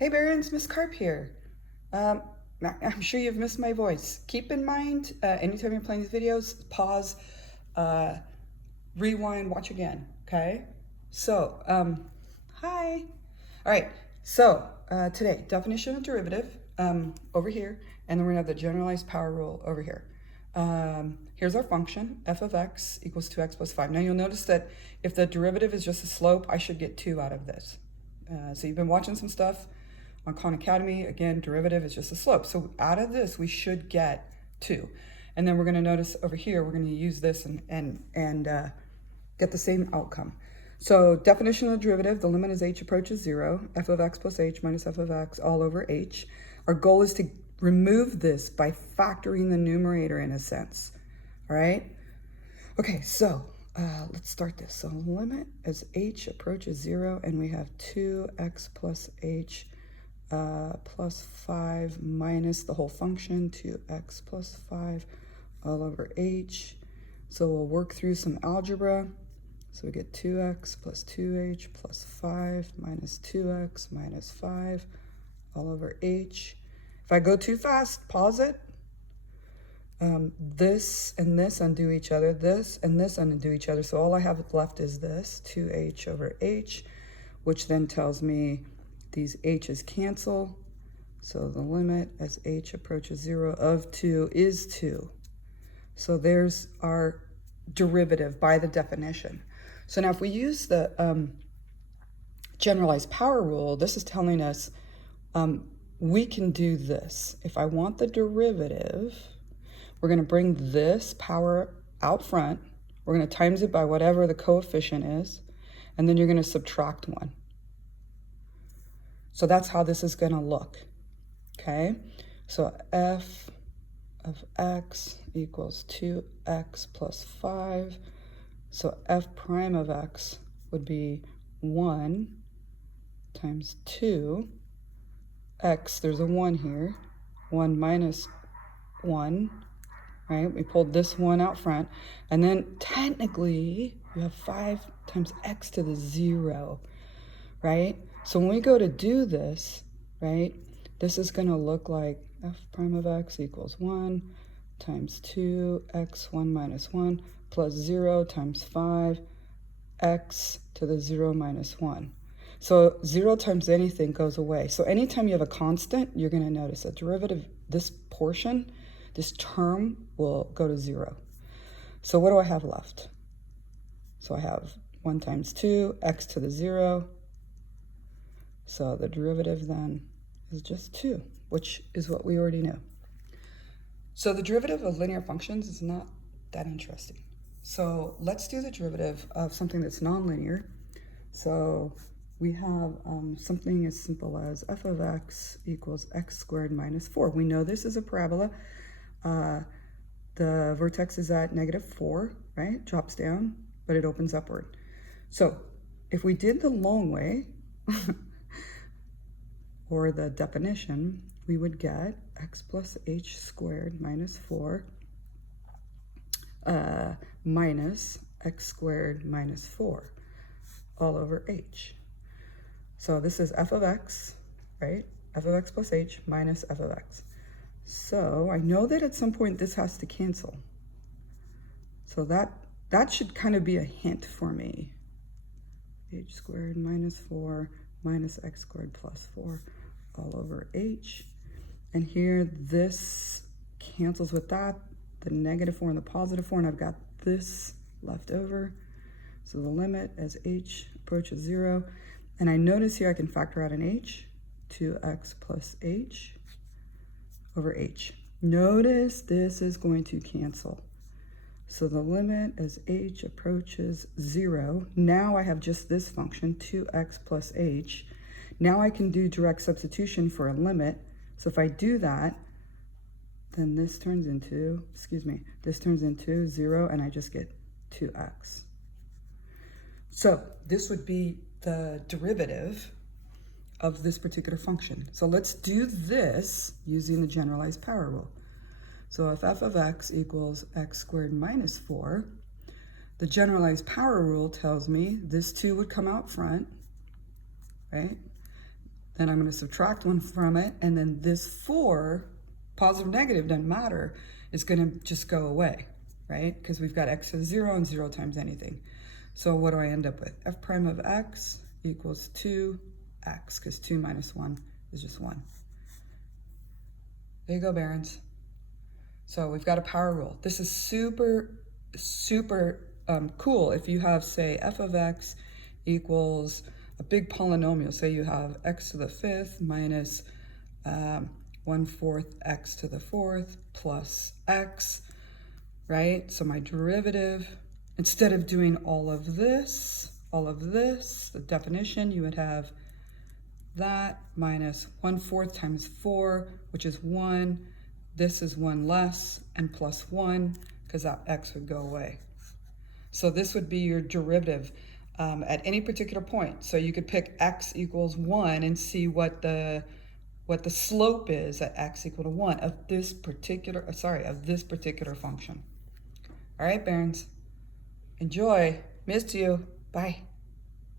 Hey Barons, Miss Carp here. Um, I'm sure you've missed my voice. Keep in mind, anytime you're playing these videos, pause, uh, rewind, watch again, okay? So, hi. All right, so today, definition of derivative over here, and then we're gonna have the generalized power rule over here. Here's our function, f of x equals 2x plus 5. Now you'll notice that if the derivative is just a slope, I should get 2 out of this. So you've been watching some stuff on Khan Academy. Again, derivative is just a slope. So out of this, we should get 2. And then we're going to notice over here, we're going to use this and get the same outcome. So definition of the derivative, the limit as h approaches 0, f of x plus h minus f of x all over h. Our goal is to remove this by factoring the numerator in a sense. All right? Okay, so let's start this. So limit as h approaches 0, and we have 2x plus h plus 5 minus the whole function, 2x plus 5 all over h. So we'll work through some algebra. So we get 2x plus 2h plus 5 minus 2x minus 5 all over h. If I go too fast, pause it. This and this undo each other, this and this undo each other. So all I have left is this, 2h over h, which then tells me these h's cancel. So the limit as h approaches 0 of 2 is 2. So there's our derivative by the definition. So now if we use the generalized power rule, this is telling us we can do this. If I want the derivative, we're going to bring this power out front. We're going to times it by whatever the coefficient is, and then you're going to subtract 1. So that's how this is going to look, okay? So f of x equals 2x plus 5. So f prime of x would be 1 times 2. X, there's a 1 here. 1 minus 1, right? We pulled this 1 out front. And then technically, you have 5 times x to the 0, right? So when we go to do this, right, this is going to look like f prime of x equals 1 times 2, x1 minus 1 plus 0 times 5, x to the 0 minus 1. So 0 times anything goes away. So anytime you have a constant, you're going to notice a derivative, this portion, this term will go to 0. So what do I have left? So I have 1 times 2, x to the 0. So the derivative then is just 2, which is what we already know. So the derivative of linear functions is not that interesting. So let's do the derivative of something that's nonlinear. So we have something as simple as f of x equals x squared minus 4. We know this is a parabola. The vertex is at -4, right? Drops down, but it opens upward. So if we did the long way, or the definition, we would get x plus h squared minus 4 minus x squared minus 4 all over h. So this is f of x, right? F of x plus h minus f of x. So I know that at some point this has to cancel. So that should kind of be a hint for me. H squared minus 4 minus x squared plus 4 all over h. And here this cancels with that, the -4 and the +4, and I've got this left over. So the limit as h approaches 0. And I notice here I can factor out an h, 2x plus h over h. Notice this is going to cancel. So the limit as h approaches 0, now I have just this function, 2x plus h. Now I can do direct substitution for a limit. So if I do that, then this turns into, this turns into 0, and I just get 2x. So this would be the derivative of this particular function. So let's do this using the generalized power rule. So if f of x equals x squared minus 4, the generalized power rule tells me this 2 would come out front, right? then I'm going to subtract 1 from it, and then this 4, positive, negative, doesn't matter, is going to just go away, right? Because we've got x is 0 and 0 times anything. So what do I end up with? F prime of x equals 2x, because 2 minus 1 is just 1. There you go, Barons. So we've got a power rule. This is super, super cool if you have, say, f of x equals a big polynomial. Say you have x to the 5th minus 1/4 x to the 4th plus x, right? So my derivative, instead of doing all of this, the definition, you would have that minus 1/4 times 4, which is 1. This is 1 less, and plus 1, because that x would go away. So this would be your derivative at any particular point. So you could pick x equals 1 and see what the slope is at x equal to 1 of this particular function. All right, Barons. Enjoy. Missed you. Bye.